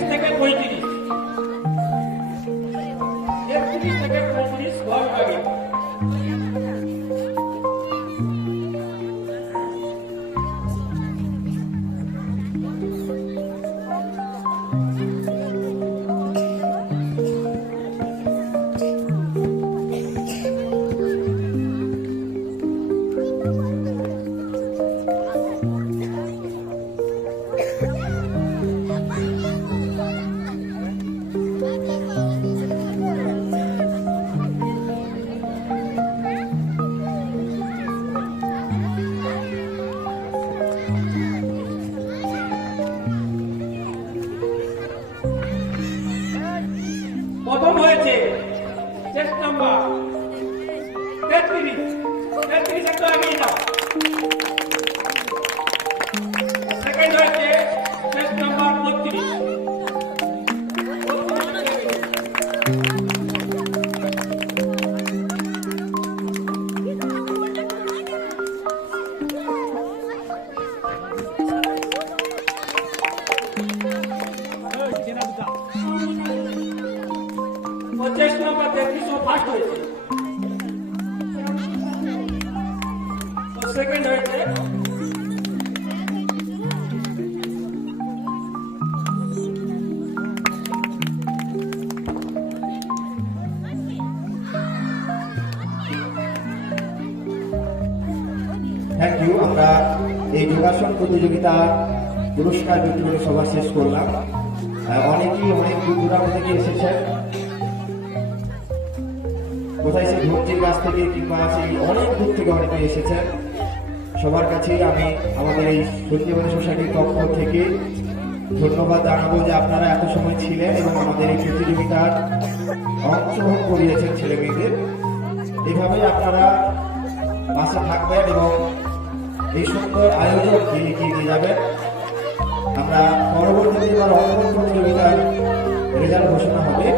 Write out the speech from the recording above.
33 থেকে 35, 33 থেকে 35 ঘর বাড়ি। প্রথম হয়েছে চেস্ট নাম্বার 33, 33 একটু এগিয়ে যাও। সেকেন্ড হয়েছে চেস্ট নাম্বার 32, চেস্ট নাম্বার 33 ও ফার্স্ট হয়েছে। সেকেন্ড হয়েছে থ্যাংক ইউ। আমরা এই যোগাসন প্রতিযোগিতা পুরস্কার বিতরণী সভা শেষ করলাম। অনেকেই অনেক দূর দূরান্ত থেকে এসেছেন, কোথায় সেই ধৈর্যের কাছ থেকে কিংবা সেই অনেক দূর থেকে অনেকে এসেছেন। সবার কাছেই আমি আমাদের এই সত্যিবাদী সোসাইটির পক্ষ থেকে ধন্যবাদ জানাবো যে আপনারা এত সময় ছিলেন এবং আমাদের এই প্রতিযোগিতার অংশগ্রহণ করিয়েছেন ছেলে মেয়েদের। এভাবেই আপনারা পাশে থাকবেন এবং এই সুন্দর আয়োজনকে এগিয়ে নিয়ে যাবেন। আমরা পরবর্তীতে এবার অঙ্কন প্রতিযোগিতার রেজাল্ট ঘোষণা হবে।